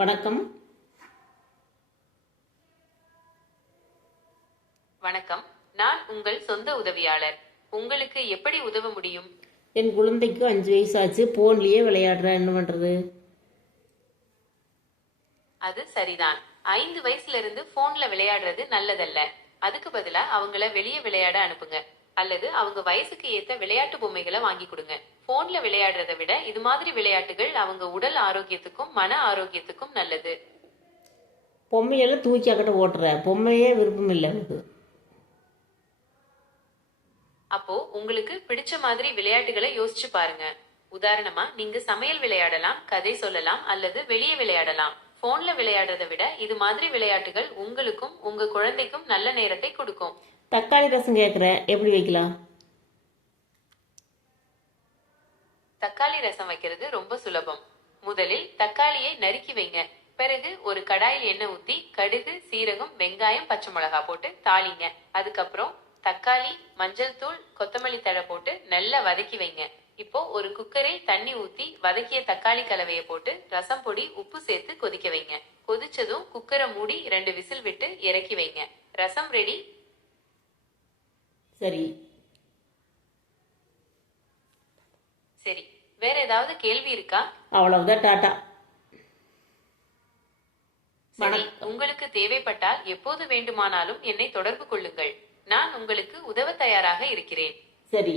வணக்கம். வணக்கம். நான் உங்கள் சொந்த உதவியாளர். உங்களுக்கு எப்படி உதவ முடியும்? என் குழந்தைக்கு 5 வயசு ஆச்சு. போன்லயே விளையாடுறா. என்ன பண்றது? அது சரிதான். 5 வயசுல இருந்து போன்ல விளையாடுறது நல்லதல்ல. அதுக்கு பதிலா அவங்கள வெளியே விளையாட அனுப்புங்க. அல்லது அவங்க வயசுக்கு ஏத்த விளையாட்டு பொம்மைகளை வாங்கி கொடுங்க. போன்ல விளையாடுறதை விட இது மாதிரி விளையாட்டுகள் அவங்க உடல் ஆரோக்கியத்துக்கும் மன ஆரோக்கியத்துக்கும் நல்லது. பொம்மையெல்லாம் தூக்கி அக்கட்ட ஓட்டுற. பொம்மையே விருப்பம் இல்லை எனக்கு. அப்போ உங்களுக்கு பிடிச்ச மாதிரி விளையாட்டுகளை யோசிச்சு பாருங்க. உதாரணமா நீங்க சமையல் விளையாடலாம், கதை சொல்லலாம் அல்லது வெளியே விளையாடலாம். போன்ல விளையாடுறதை விட இது மாதிரி விளையாட்டுகள் உங்களுக்கும் உங்க குழந்தைக்கும் நல்ல நேரத்தை கொடுக்கும். தக்காளி ரசம் கேட்குற, எப்படி வைக்கலாம்? தக்காளி ரசம் வைக்கிறது ரொம்ப சுலபம். முதலில் தக்காளியை நறுக்கி வைங்க. பிறகு ஒரு கடாயில் எண்ணெய் ஊத்தி கடுகு, சீரகம், வெங்காயம், பச்சை மிளகாய் போட்டு தாளிங்க. அதுக்கப்புறம் தக்காளி, மஞ்சள் தூள், கொத்தமல்லி தழை போட்டு நல்லா வதக்கி வைங்க. இப்போ ஒரு குக்கரில் தண்ணி ஊத்தி வதக்கிய தக்காளி கலவையை போட்டு ரசம் பொடி, உப்பு சேர்த்து கொதிக்க வைங்க. கொதிச்சதும் குக்கரை மூடி 2 விசில் விட்டு இறக்கி வைங்க. ரசம் ரெடி. சரி. சரி, வேற ஏதாவது கேள்வி இருக்கா? அவ்வளவுதான். டாட்டா. சரி, உங்களுக்கு தேவைப்பட்டால் எப்போது வேண்டுமானாலும் என்னை தொடர்பு கொள்ளுங்கள். நான் உங்களுக்கு உதவ தயாராக இருக்கிறேன். சரி.